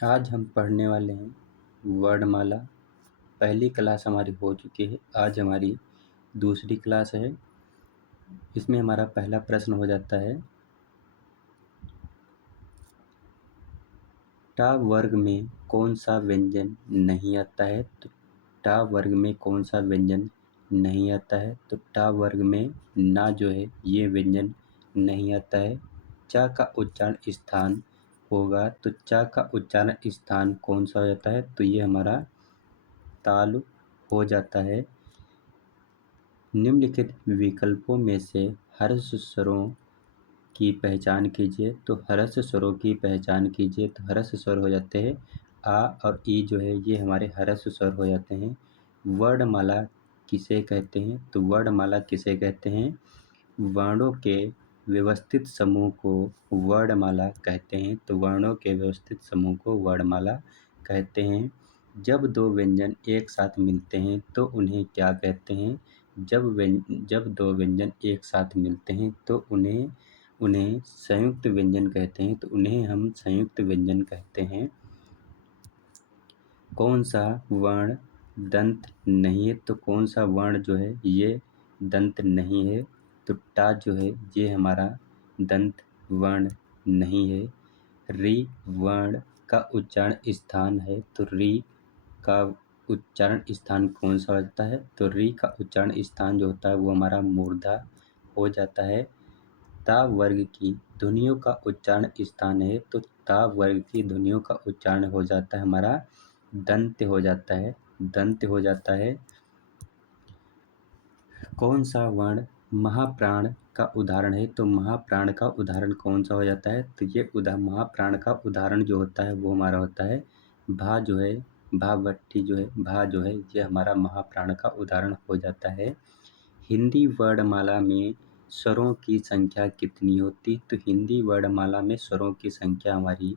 आज हम पढ़ने वाले हैं वर्णमाला। पहली क्लास हमारी हो चुकी है, आज हमारी दूसरी क्लास है। इसमें हमारा पहला प्रश्न हो जाता है, टा वर्ग में कौन सा व्यंजन नहीं आता है। तो टा वर्ग में कौन सा व्यंजन नहीं आता है। तो टा वर्ग में ना जो है ये व्यंजन नहीं आता है। चा का उच्चारण स्थान होगा, तो चा का उच्चारण स्थान कौन सा हो जाता है। तो ये हमारा तालु हो जाता है। निम्नलिखित विकल्पों में से ह्रस्व स्वरों की पहचान कीजिए। तो ह्रस्व स्वरों की पहचान कीजिए, तो ह्रस्व स्वर हो जाते हैं आ और ई जो है ये हमारे ह्रस्व स्वर हो जाते हैं। वर्णमाला किसे कहते हैं। तो वर्णमाला किसे कहते हैं, वर्णों के व्यवस्थित समूह को वर्णमाला कहते हैं। तो वर्णों के व्यवस्थित समूह को वर्णमाला कहते हैं। जब दो व्यंजन एक साथ मिलते हैं तो उन्हें क्या कहते हैं। जब दो व्यंजन एक साथ मिलते हैं तो उन्हें संयुक्त व्यंजन कहते हैं। तो उन्हें हम संयुक्त व्यंजन कहते हैं। कौन सा वर्ण दंत नहीं है। तो कौन सा वर्ण जो है ये दंत नहीं है। तो टा जो है ये हमारा दंत वर्ण नहीं है। री वर्ण का उच्चारण स्थान है। तो री का उच्चारण स्थान कौन सा होता है। तो री का उच्चारण स्थान जो होता है वो हमारा मूर्धा हो जाता है। ता वर्ग की ध्वनियों का उच्चारण स्थान है। तो ता वर्ग की ध्वनियों का उच्चारण हो जाता है हमारा दंत हो जाता है, दंत हो जाता है। कौन सा वर्ण महाप्राण का उदाहरण है। तो महाप्राण का उदाहरण कौन सा हो जाता है। तो ये महाप्राण का उदाहरण जो होता है वो हमारा होता है भा जो है, भा भट्टी जो है, भा जो है ये हमारा महाप्राण का उदाहरण हो जाता है। हिंदी वर्णमाला में स्वरों की संख्या कितनी होती। तो हिंदी वर्णमाला में स्वरों की संख्या हमारी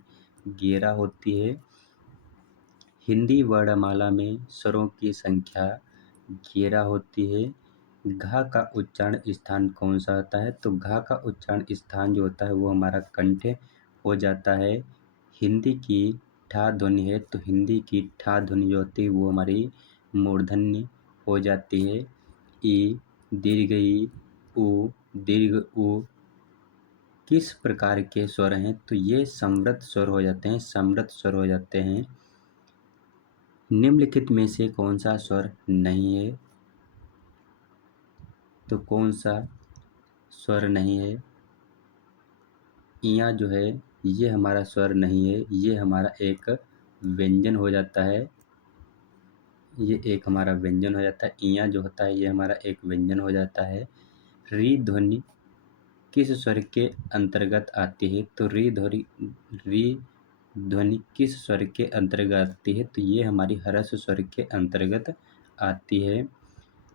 11 होती है। हिंदी वर्णमाला में स्वरों की संख्या 11 होती है। घा का उच्चारण स्थान कौन सा होता है। तो घा का उच्चारण स्थान जो होता है वो हमारा कंठ हो जाता है। हिंदी की ठा ध्वनि है। तो हिंदी की ठा ध्वनि जो होती है वो हमारी मूर्धन्य हो जाती है। ई, दीर्घ ई, उ, दीर्घ उ किस प्रकार के स्वर हैं। तो ये समृद्ध स्वर हो जाते हैं, समृद्ध स्वर हो जाते हैं। निम्नलिखित में से कौन सा स्वर नहीं है। तो कौन सा स्वर नहीं है। इया जो है ये हमारा स्वर नहीं है, ये हमारा एक व्यंजन हो जाता है। ये एक हमारा व्यंजन हो जाता है। इया जो होता है ये हमारा एक व्यंजन हो जाता है। री ध्वनि किस स्वर के अंतर्गत आती है। तो री ध्वनि किस स्वर के अंतर्गत आती है। तो ये हमारी ह्रस्व स्वर के अंतर्गत आती है।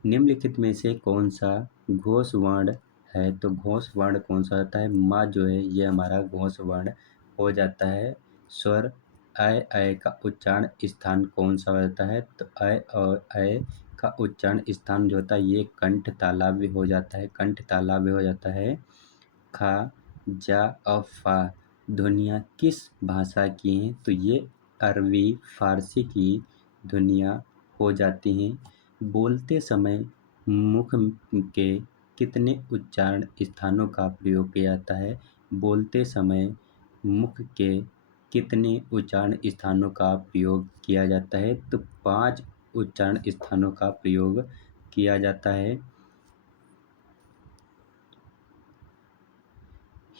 निम्नलिखित में से कौन सा घोष वर्ण है। तो घोष वर्ण कौन सा होता है। मा जो है ये हमारा घोष वर्ण हो जाता है। स्वर अय अय का उच्चारण स्थान कौन सा होता है। तो अय और अय का उच्चारण स्थान जो होता है ये कंठ तालव्य हो जाता है, कंठ तालव्य हो जाता है। खा, जा और फा ध्वनियाँ किस भाषा की हैं। तो ये अरबी फारसी की ध्वनियाँ हो जाती हैं। बोलते समय मुख के कितने उच्चारण स्थानों का प्रयोग किया जाता है। बोलते समय मुख के कितने उच्चारण स्थानों का प्रयोग किया जाता है। तो 5 उच्चारण स्थानों का प्रयोग किया जाता है।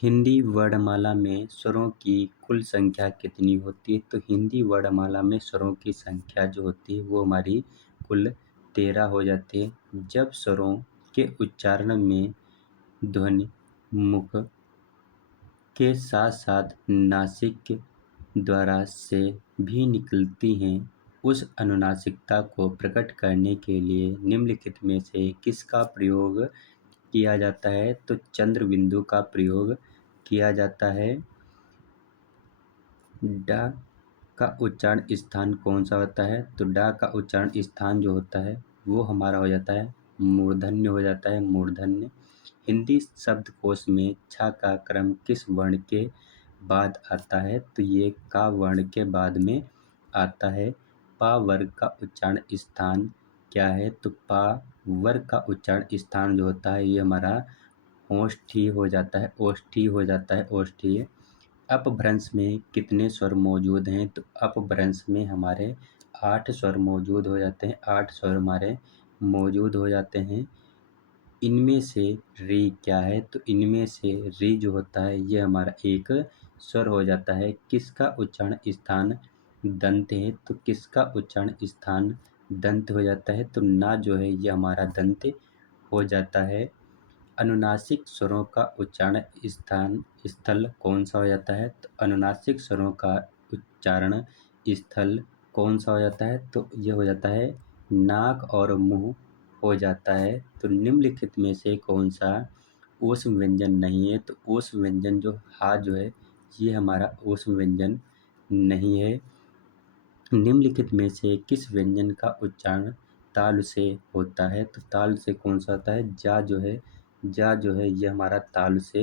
हिंदी वर्णमाला में स्वरों की कुल संख्या कितनी होती है। तो हिंदी वर्णमाला में स्वरों की संख्या जो होती है वो हमारी कुल 13 हो जाती है। जब स्वरों के उच्चारण में ध्वनि मुख के साथ साथ नासिक के द्वारा से भी निकलती हैं, उस अनुनासिकता को प्रकट करने के लिए निम्नलिखित में से किसका प्रयोग किया जाता है। तो चंद्र बिंदु का प्रयोग किया जाता है। डा का उच्चारण स्थान कौन सा होता है। तो डा का उच्चारण स्थान जो होता है वो हमारा हो जाता है मूर्धन्य हो जाता है, मूर्धन्य। हिंदी शब्दकोश में छा का क्रम किस वर्ण के बाद आता है, तो ये का वर्ण के बाद में आता है। पा वर्ग का उच्चारण स्थान क्या है? तो पा वर्ग का उच्चारण स्थान जो होता है ये हमारा ओष्ठी हो जाता है, ओष्ठी हो जाता है, ओष्ठी। अपभ्रंश में कितने स्वर मौजूद हैं? तो अपभ्रंश में हमारे 8 स्वर मौजूद हो जाते हैं, 8 स्वर हमारे मौजूद हो जाते हैं। इनमें से री क्या है? तो इनमें से री जो होता है ये हमारा एक स्वर हो जाता है। किसका उच्चारण स्थान दंत है? तो किसका उच्चारण स्थान दंत हो जाता है? तो ना जो है ये हमारा दंत हो जाता है। अनुनासिक स्वरों का उच्चारण स्थान स्थल कौन सा हो जाता है? तो अनुनासिक स्वरों का उच्चारण स्थल कौन सा हो जाता है? तो ये हो जाता है नाक और मुंह हो जाता है। तो निम्नलिखित में से कौन सा ऊष्म व्यंजन नहीं है? तो ऊष्म व्यंजन जो हा जो है ये हमारा ऊष्म व्यंजन नहीं है। निम्नलिखित में से किस व्यंजन का उच्चारण ताल से होता है? तो ताल से कौन सा होता है? जा जो है ये हमारा ताल से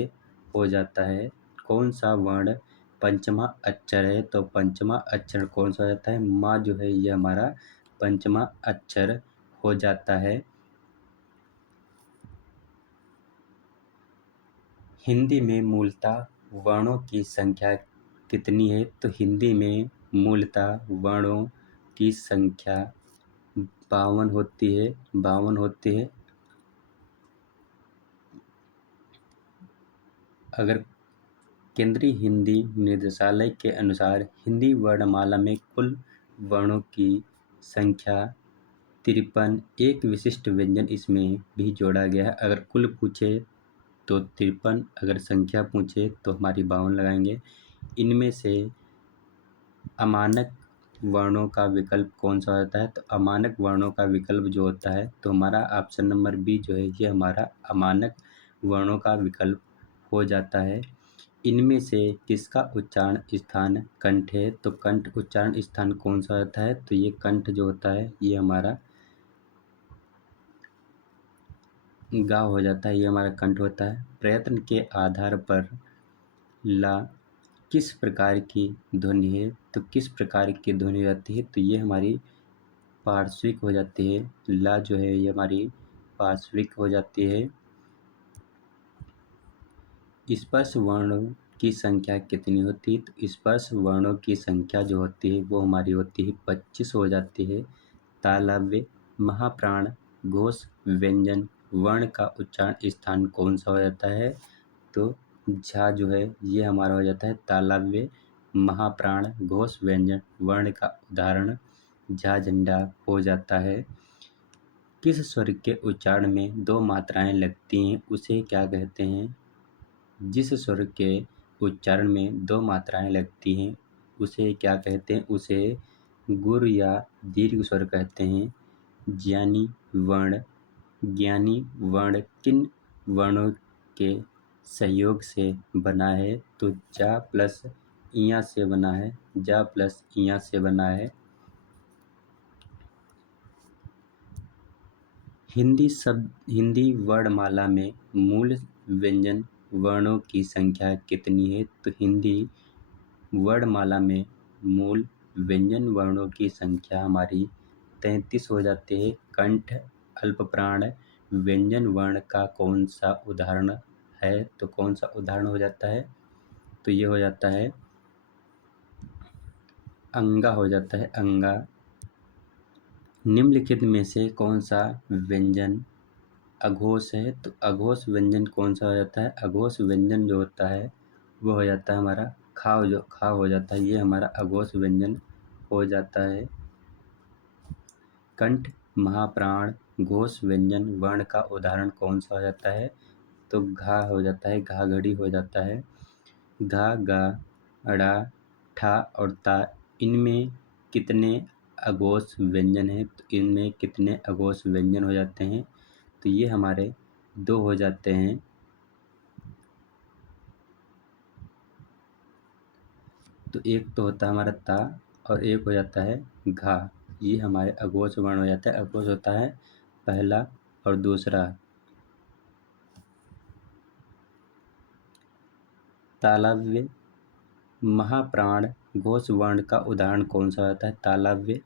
हो जाता है। कौन सा वर्ण पंचमा अक्षर है? तो पंचमा अक्षर कौन सा हो जाता है? माँ जो है ये हमारा पंचमा अक्षर हो जाता है। हिंदी में मूलतः वर्णों की संख्या कितनी है? तो हिंदी में मूलतः वर्णों की संख्या 52 होती है, 52 होती है। अगर केंद्रीय हिंदी निदेशालय के अनुसार हिंदी वर्णमाला में कुल वर्णों की संख्या 53। एक विशिष्ट व्यंजन इसमें भी जोड़ा गया है। अगर कुल पूछे तो 53, अगर संख्या पूछे तो हमारी 52 लगाएंगे। इनमें से अमानक वर्णों का विकल्प कौन सा होता है? तो अमानक वर्णों का विकल्प जो होता है तो हमारा ऑप्शन नंबर बी जो है ये हमारा अमानक वर्णों का विकल्प हो जाता है। इनमें से किसका उच्चारण स्थान कंठ है? तो कंठ उच्चारण स्थान कौन सा होता है? तो ये कंठ जो होता है ये हमारा गा हो जाता है, ये हमारा कंठ होता है। प्रयत्न के आधार पर ला किस प्रकार की ध्वनि है? तो किस प्रकार की ध्वनि रहती है? तो ये हमारी पार्श्विक हो जाती है। ला जो है ये हमारी पार्श्विक हो जाती है। स्पर्श वर्णों की संख्या कितनी होती है? तो स्पर्श वर्णों की संख्या जो होती है वो हमारी होती है 25 हो जाती है। तालव्य, महाप्राण, घोष, व्यंजन वर्ण का उच्चारण स्थान कौन सा हो जाता है? तो झा जो है ये हमारा हो जाता है तालव्य, महाप्राण, घोष, व्यंजन वर्ण का उदाहरण झा झंडा हो जाता है। किस स्वर के उच्चारण में दो मात्राएं लगती हैं उसे क्या कहते हैं? जिस स्वर के उच्चारण में दो मात्राएं लगती हैं उसे क्या कहते हैं? उसे गुर या दीर्घ स्वर कहते हैं। ज्ञानी वर्ण किन वर्णों के सहयोग से बना है? तो जा प्लस इया से बना है, जा प्लस इया से बना है। हिंदी वर्णमाला में मूल व्यंजन वर्णों की संख्या कितनी है? तो हिंदी वर्णमाला में मूल व्यंजन वर्णों की संख्या हमारी 33 हो जाती है। कंठ अल्पप्राण व्यंजन वर्ण का कौन सा उदाहरण है? तो कौन सा उदाहरण हो जाता है? तो ये हो जाता है अंगा हो जाता है, अंगा। निम्नलिखित में से कौन सा व्यंजन अघोष है? तो अघोष व्यंजन कौन सा हो जाता है? अघोष व्यंजन जो होता है वो हो जाता है हमारा खा हो जाता है, ये हमारा अघोष व्यंजन हो जाता है। कंठ महाप्राण घोष व्यंजन वर्ण का उदाहरण कौन सा हो जाता है? तो घा हो जाता है, घा घड़ी हो जाता है। घा गा अड़ा ठा और ता इनमें कितने अघोष व्यंजन हैं? तो इनमें कितने अघोष व्यंजन हो जाते हैं? तो ये हमारे दो हो जाते हैं। तो एक तो होता है हमारा ता और एक हो जाता है घा। ये हमारे अघोष वर्ण हो जाता है। अघोष होता है पहला और दूसरा। तालव्य महाप्राण घोष वर्ण का उदाहरण कौन सा होता है? तालव्य।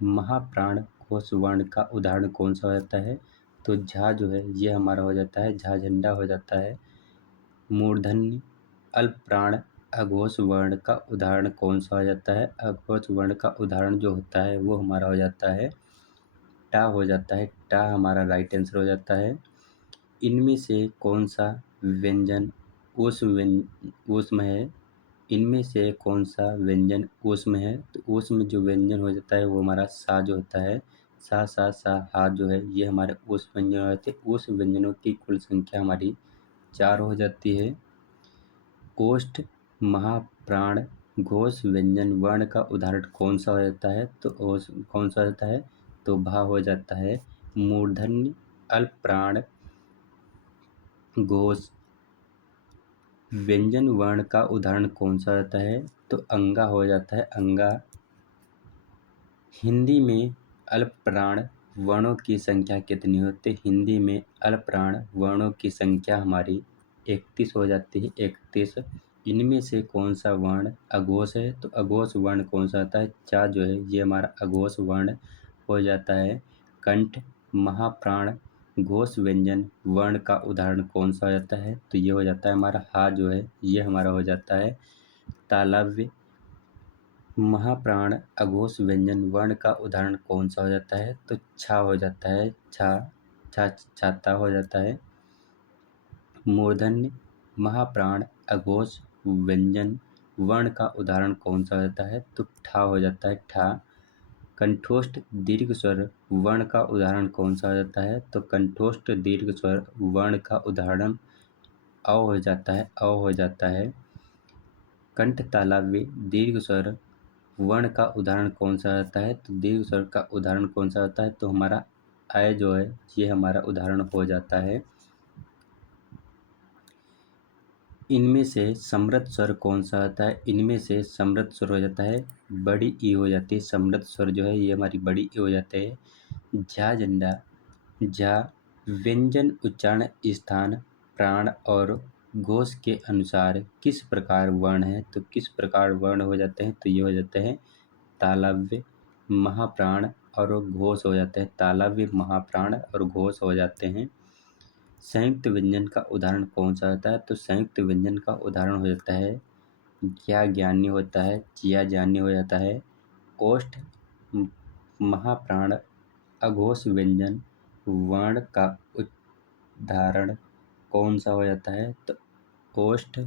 महाप्राण घोष वर्ण का उदाहरण कौन सा होता है? तो झा जो है ये हमारा हो जाता है, झा झंडा हो जाता है। मूर्धन्य अल्प प्राण अघोष वर्ण का उदाहरण कौन सा हो जाता है? अघोष वर्ण का उदाहरण जो होता है वो हमारा हो जाता है टा हो जाता है। टा हमारा राइट आंसर हो जाता है। इनमें से कौन सा व्यंजन ऊष्म है? इनमें से कौन सा व्यंजन ऊष्म है? तो ऊष्म जो व्यंजन हो जाता है वो हमारा सा जो होता है, सा सा सा हा जो है ये हमारे ऊष्म व्यंजन होते हैं। ऊष्म व्यंजनों की कुल संख्या हमारी 4 हो जाती है। ओष्ठ महाप्राण घोष व्यंजन वर्ण का उदाहरण कौन सा हो जाता है? तो कौन सा हो जाता है? तो भा हो जाता है। मूर्धन्य अल्प प्राण घोष व्यंजन वर्ण का उदाहरण कौन सा होता है? तो अंगा हो जाता है, अंगा। हिंदी में अल्पप्राण वर्णों की संख्या कितनी होती है? हिंदी में अल्पप्राण वर्णों की संख्या हमारी 31 हो जाती है, 31। इनमें से कौन सा वर्ण अघोष है? तो अघोष वर्ण कौन सा आता है? चा जो है ये हमारा अघोष वर्ण हो जाता है। कंठ महाप्राण घोष व्यंजन वर्ण का उदाहरण कौन सा हो जाता है? तो ये हो जाता है हमारा हा जो है ये हमारा हो जाता है तालव्य। महाप्राण अघोष व्यंजन वर्ण का उदाहरण कौन सा हो जाता है? तो छा हो जाता है, छा छा छाता हो जाता है। मूर्धन्य महाप्राण अघोष व्यंजन वर्ण का उदाहरण कौन सा हो जाता है? तो ठा हो जाता है, ठा। कंठोष्ठ दीर्घ स्वर वर्ण का उदाहरण कौन सा हो जाता है? तो कंठोष्ठ दीर्घ स्वर वर्ण का उदाहरण अ हो जाता है, अ हो जाता है। कंठ तालव्य दीर्घ स्वर वर्ण का उदाहरण कौन सा होता है? तो दीर्घ स्वर का उदाहरण कौन सा होता है? तो हमारा अय जो है ये हमारा उदाहरण हो जाता है। इनमें से समृद्ध स्वर कौन सा होता है? इनमें से समृद्ध स्वर हो जाता है बड़ी ई हो जाती है। समृद्ध स्वर जो है ये हमारी बड़ी ई हो जाते हैं। झा झंडा झा व्यंजन उच्चारण स्थान प्राण और घोष के अनुसार किस प्रकार वर्ण है? तो किस प्रकार वर्ण हो जाते हैं? तो ये हो जाते हैं तालव्य महाप्राण और घोष हो जाते हैं। तालव्य महाप्राण और घोष हो जाते हैं। संयुक्त व्यंजन का उदाहरण कौन सा होता है? तो संयुक्त व्यंजन का उदाहरण हो जाता है ज्ञा ज्ञानी होता है, जिया ज्ञानी हो जाता है। ओष्ठ महाप्राण अघोष व्यंजन वर्ण का उदाहरण कौन सा हो जाता है? तो ओष्ठ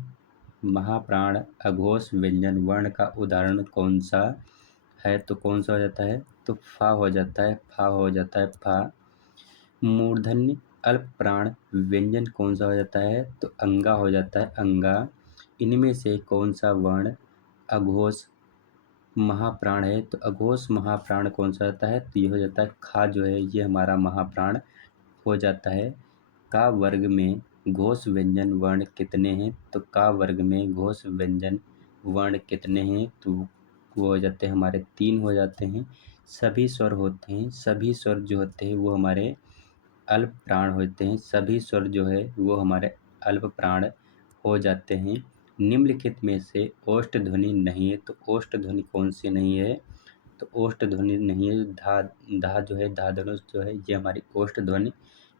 महाप्राण अघोष व्यंजन वर्ण का उदाहरण कौन सा है? तो कौन सा हो जाता है? तो फा हो जाता है, फा हो जाता है, फा। मूर्धन्य अल्प प्राण व्यंजन कौन सा हो जाता है? तो अंगा हो जाता है, अंगा। इनमें से कौन सा वर्ण अघोष महाप्राण है? तो अघोष महाप्राण कौन सा होता है? तो ये हो जाता है खा जो है ये हमारा महाप्राण हो जाता है। का वर्ग में घोष व्यंजन वर्ण कितने हैं? तो का वर्ग में घोष व्यंजन वर्ण कितने हैं? तो वो हो जाते हैं हमारे 3 हो जाते हैं। सभी स्वर होते हैं, सभी स्वर जो होते हैं वो हमारे अल्प प्राण होते हैं। सभी स्वर जो है वो हमारे अल्प प्राण हो जाते हैं। निम्नलिखित में से ओष्ठ ध्वनि नहीं है। तो ओष्ठ ध्वनि कौन सी नहीं है? तो ओष्ठ ध्वनि नहीं है धा धा जो है धा धनुष जो है ये हमारी ओष्ठ ध्वनि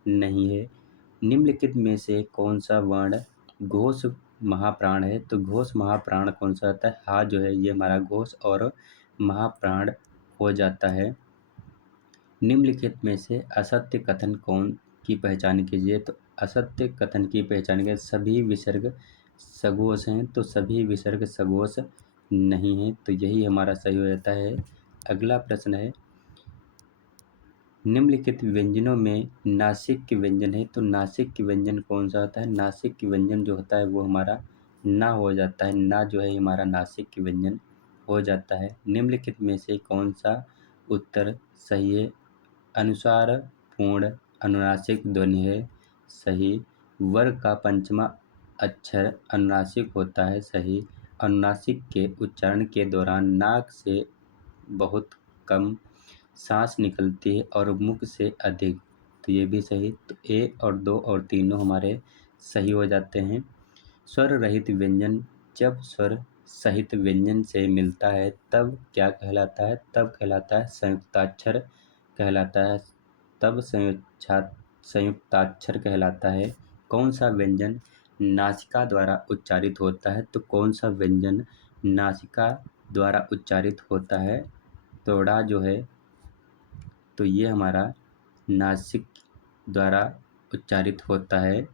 नहीं है। निम्नलिखित में से कौन सा वर्ण घोष महाप्राण है? तो घोष महाप्राण कौन सा होता है? हा जो है ये हमारा घोष और महाप्राण हो जाता है। निम्नलिखित में से असत्य कथन कौन की पहचान कीजिए? तो असत्य कथन की पहचान के सभी विसर्ग सघोष हैं। तो सभी विसर्ग सघोष नहीं है, तो यही हमारा सही हो जाता है। अगला प्रश्न है निम्नलिखित व्यंजनों में नासिक के व्यंजन है। तो नासिक के व्यंजन कौन सा होता है? नासिक के व्यंजन जो होता है वो हमारा ना हो जाता है। ना जो है हमारा नासिक के व्यंजन हो जाता है। निम्नलिखित में से कौन सा उत्तर सही है? अनुसार पूर्ण अनुनासिक ध्वनि है, सही। वर्ग का पंचमा अक्षर अनुनासिक होता है, सही। अनुनासिक के उच्चारण के दौरान नाक से बहुत कम सांस निकलती है और मुख से अधिक, तो ये भी सही। तो ए और 2 और तीनों हमारे सही हो जाते हैं। स्वर रहित व्यंजन जब स्वर सहित व्यंजन से मिलता है तब क्या कहलाता है? तब कहलाता है संयुक्ताक्षर कहलाता है। तब संयुक्ताक्षर कहलाता है। कौन सा व्यंजन नासिका द्वारा उच्चारित होता है? तो कौन सा व्यंजन नासिका द्वारा उच्चारित होता है? तो ड़ा जो है तो ये हमारा नासिक द्वारा उच्चारित होता है।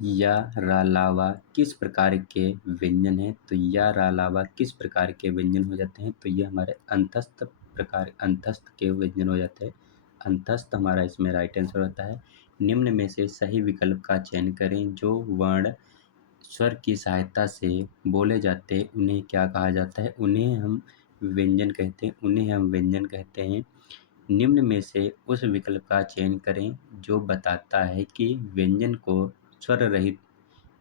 या रालावा किस प्रकार के व्यंजन है? तो या रालावा किस प्रकार के व्यंजन हो जाते हैं? तो ये हमारे अंतस्थ के व्यंजन हो जाते हैं। अंतस्थ हमारा इसमें राइट आंसर होता है। निम्न में से सही विकल्प का चयन करें। जो वर्ण स्वर की सहायता से बोले जाते हैं उन्हें क्या कहा जाता है? उन्हें हम व्यंजन कहते हैं। निम्न में से उस विकल्प का चयन करें जो बताता है कि व्यंजन को स्वर रहित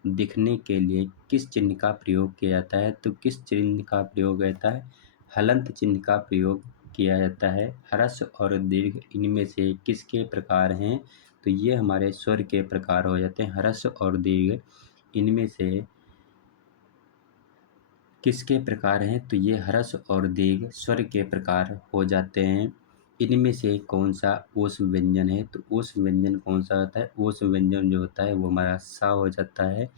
दिखने के लिए किस चिन्ह का प्रयोग किया जाता है? तो किस चिन्ह का प्रयोग होता है? हलंत चिन्ह का प्रयोग किया जाता है। ह्रस्व और दीर्घ इनमें से किसके प्रकार हैं? तो ये हमारे स्वर के प्रकार हो जाते हैं। ह्रस्व और दीर्घ इनमें से किसके प्रकार हैं? तो ये ह्रस्व और दीर्घ स्वर के प्रकार हो जाते हैं। इनमें से कौन सा ओस व्यंजन है? तो ओस व्यंजन कौन सा होता है? ओस व्यंजन जो होता है वो हमारा सा हो जाता है।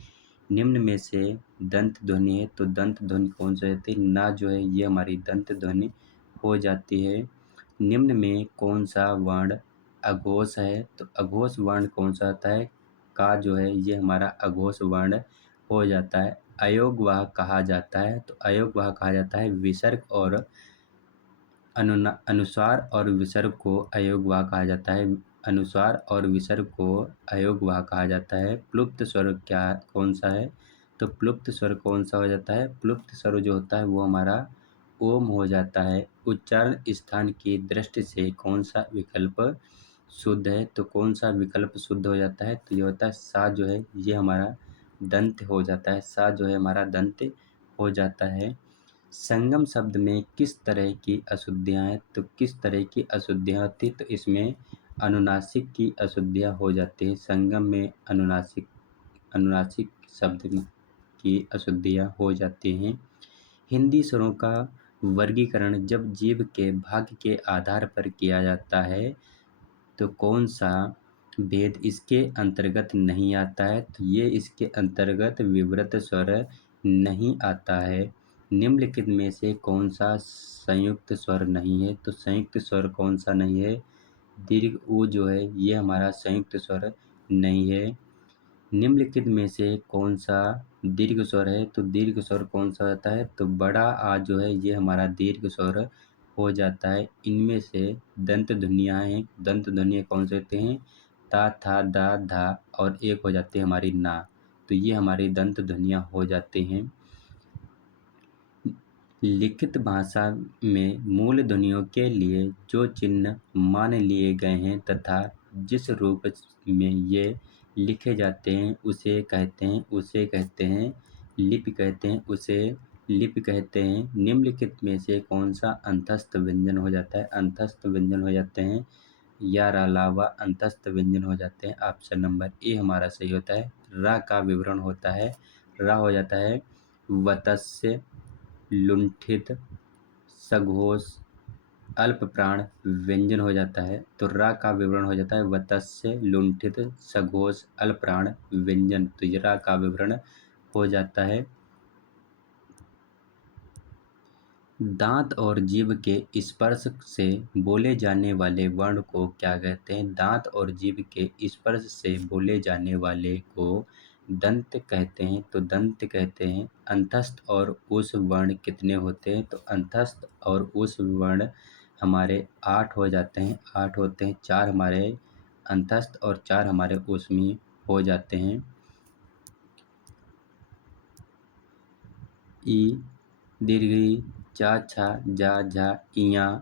निम्न में से दंत ध्वनि है तो दंत ध्वनि कौन सा होती है? ना जो है ये हमारी दंत ध्वनि हो जाती है। निम्न में कौन सा वर्ण अघोष है? तो अघोष वर्ण कौन सा होता है? का जो है ये हमारा अघोष वर्ण हो जाता है। अयोगवाह कहा जाता है। तो अयोगवाह कहा जाता है विसर्ग और अनुस्वार और विसर्ग को अयोगवाह कहा जाता है। अनुस्वार और विसर्ग को अयोगवाह कहा जाता है। प्लुप्त स्वर कौन सा है? तो प्लुप्त स्वर कौन सा हो जाता है? प्लुप्त स्वर जो होता है वो हमारा ओम हो जाता है। उच्चारण स्थान की दृष्टि से कौन सा विकल्प शुद्ध है? तो कौन सा विकल्प शुद्ध हो जाता है? तो ये होता है सा जो है ये हमारा दंत हो जाता है। सा जो है हमारा दंत हो जाता है। संगम शब्द में किस तरह की अशुद्धियाँ हैं? तो किस तरह की अशुद्धियाँ होती? तो इसमें अनुनासिक की अशुद्धियाँ हो जाती है। संगम में अनुनासिक शब्द की अशुद्धियाँ हो जाती हैं। हिंदी स्वरों का वर्गीकरण जब जीभ के भाग के आधार पर किया जाता है तो कौन सा भेद इसके अंतर्गत नहीं आता है? तो ये इसके अंतर्गत विव्रत स्वर नहीं आता है। निम्नलिखित में से कौन सा संयुक्त स्वर नहीं है? तो संयुक्त स्वर कौन सा नहीं है? दीर्घ ऊ जो है ये हमारा संयुक्त स्वर नहीं है। निम्नलिखित में से कौन सा दीर्घ स्वर है? तो दीर्घ स्वर कौन सा होता है? तो बड़ा आ जो है ये हमारा दीर्घ स्वर हो जाता है। इनमें से दंत ध्वनियाँ हैं। दंत ध्वनियाँ कौन से होते हैं? ता, था, दा, धा और एक हो जाती है हमारी ना। तो ये हमारी दंत ध्वनियाँ हो जाती हैं। लिखित भाषा में मूल ध्वनियों के लिए जो चिन्ह मान लिए गए हैं तथा जिस रूप में ये लिखे जाते हैं उसे कहते हैं लिपि कहते हैं। निम्नलिखित में से कौन सा अंतस्थ व्यंजन हो जाता है? अंतस्थ व्यंजन हो जाते हैं या अलावा अंतस्थ व्यंजन हो जाते हैं। ऑप्शन नंबर ए हमारा सही होता है। रा का विवरण होता है। रा हो जाता है वत्स्य, लुंठित, सघोष, अल्प प्राण व्यंजन हो जाता है। तो रा का विवरण हो जाता है वत्स्य, लुंठित, सघोष, अल्प प्राण व्यंजन। तो ये रा का विवरण हो जाता है। दांत और जीभ के स्पर्श से बोले जाने वाले वर्ण को क्या कहते हैं? दांत और जीभ के स्पर्श से बोले जाने वाले को दंत कहते हैं। तो दंत कहते हैं। अंतस्थ और उस वर्ण कितने होते हैं? तो अंतस्थ और उस वर्ण हमारे 8 हो जाते हैं। 8 होते हैं। 4 हमारे अंतस्थ और 4 हमारे उसमें हो जाते हैं। ई, दीर्घ, चा, छा, जा, झा, इया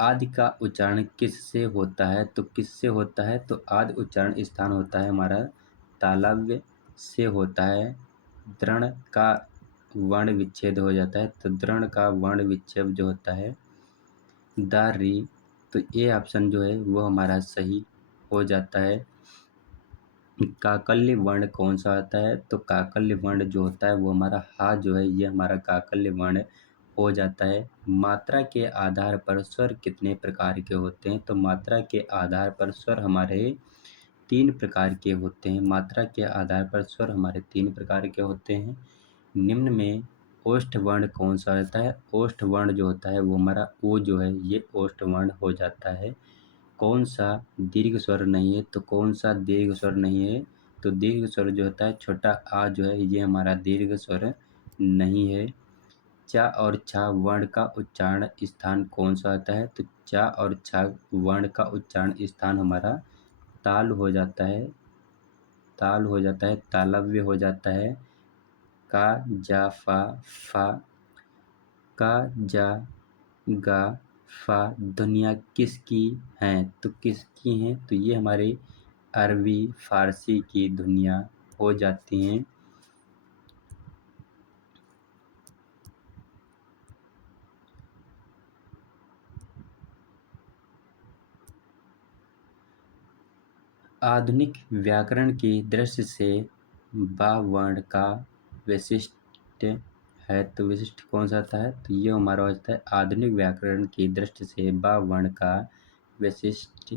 आदि का उच्चारण किससे होता है? तो किससे होता है? तो आदि उच्चारण स्थान होता है हमारा तालव्य से होता है। दृढ़ का वर्ण विच्छेद हो जाता है। तो दृढ़ का वर्ण विच्छेद जो होता है दारी। तो ये ऑप्शन जो है वो हमारा सही हो जाता है। काकल्य वर्ण कौन सा होता है? तो काकल्य वर्ण जो होता है वो हमारा हा जो है ये हमारा काकल्य वर्ण हो जाता है। मात्रा के आधार पर स्वर कितने प्रकार के होते हैं? तो मात्रा के आधार पर स्वर हमारे 3 प्रकार के होते हैं। मात्रा के आधार पर स्वर हमारे 3 प्रकार के होते हैं। निम्न में ओष्ठ वर्ण कौन सा होता है? ओष्ठ वर्ण जो होता है वो हमारा ओ जो है ये ओष्ठ वर्ण हो जाता है। कौन सा दीर्घ स्वर नहीं है? तो कौन सा दीर्घ स्वर नहीं है? तो दीर्घ स्वर जो होता है छोटा आ जो है ये हमारा दीर्घ स्वर नहीं है। चा और छा वर्ण का उच्चारण स्थान कौन सा होता है? तो चा और छा वर्ण का उच्चारण स्थान हमारा ताल हो जाता है। ताल हो जाता है, तालव्य हो जाता है। का जा फा का जा गा फा ध्वनियाँ किसकी हैं? तो किसकी हैं? तो ये हमारे अरबी फारसी की ध्वनियाँ हो जाती हैं। आधुनिक व्याकरण की दृष्टि से बा वर्ण का विशिष्ट है। तो विशिष्ट कौन सा आता है? तो ये हमारा होता है आधुनिक व्याकरण की दृष्टि से बा वर्ण का विशिष्ट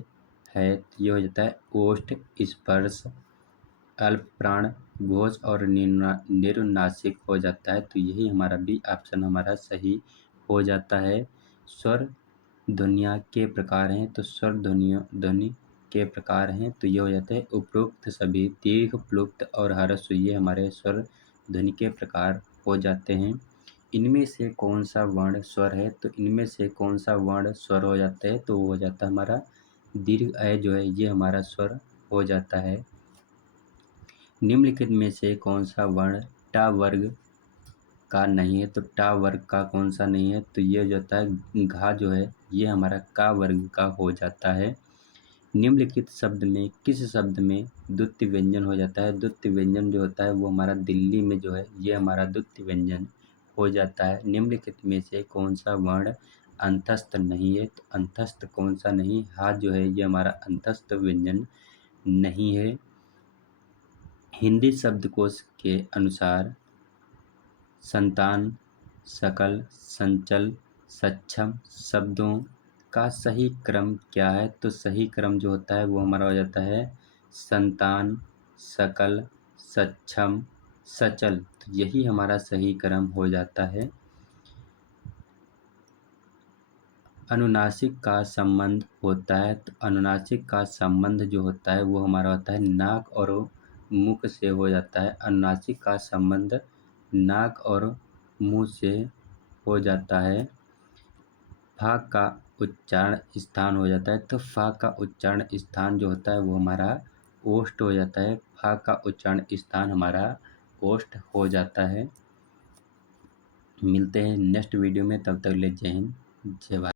है। तो ये हो जाता है ओष्ठ, स्पर्श, अल्प प्राण, घोष और निरुनासिक हो जाता है। तो यही हमारा बी ऑप्शन हमारा सही हो जाता है। स्वर ध्वनियाँ के प्रकार हैं। तो स्वर ध्वनि के प्रकार हैं। तो ये हो जाते हैं उपरोक्त सभी दीर्घ, प्लुप्त और ह्रस्व ये हमारे स्वर ध्वनि के प्रकार हो जाते हैं। इनमें से कौन सा वर्ण स्वर है? तो इनमें से कौन सा वर्ण स्वर हो जाता है? तो वो हो जाता है हमारा दीर्घ अ जो है ये हमारा स्वर हो जाता है। निम्नलिखित में से कौन सा वर्ण टा वर्ग का नहीं है? तो टा वर्ग का कौन सा नहीं है? तो ये जो होता है घा जो है ये हमारा का वर्ग का हो जाता है। निम्नलिखित शब्द में किस शब्द में द्वितीय व्यंजन हो जाता है? द्वितीय व्यंजन जो होता है वो हमारा दिल्ली में जो है ये हमारा द्वितीय व्यंजन हो जाता है। निम्नलिखित में से कौन सा वर्ण अंतस्थ नहीं है? तो अंतस्थ कौन सा नहीं? हा जो है ये हमारा अंतस्थ व्यंजन नहीं है। हिंदी शब्दकोश के अनुसार संतान, सकल, संचल, सक्षम शब्दों का सही क्रम क्या है? तो सही क्रम जो होता है वो हमारा हो जाता है संतान, सकल, सक्षम, सचल। तो यही हमारा सही क्रम हो जाता है। अनुनासिक का संबंध होता है। तो अनुनासिक का संबंध जो होता है वो हमारा होता है नाक और मुख से हो जाता है। अनुनासिक का संबंध नाक और मुंह से हो जाता है। फा का उच्चारण स्थान हो जाता है। तो फा का उच्चारण स्थान जो होता है वो हमारा ओष्ठ हो जाता है। फा का उच्चारण स्थान हमारा ओष्ठ हो जाता है। मिलते हैं नेक्स्ट वीडियो में, तब तक ले जय हिंद, जय भारत।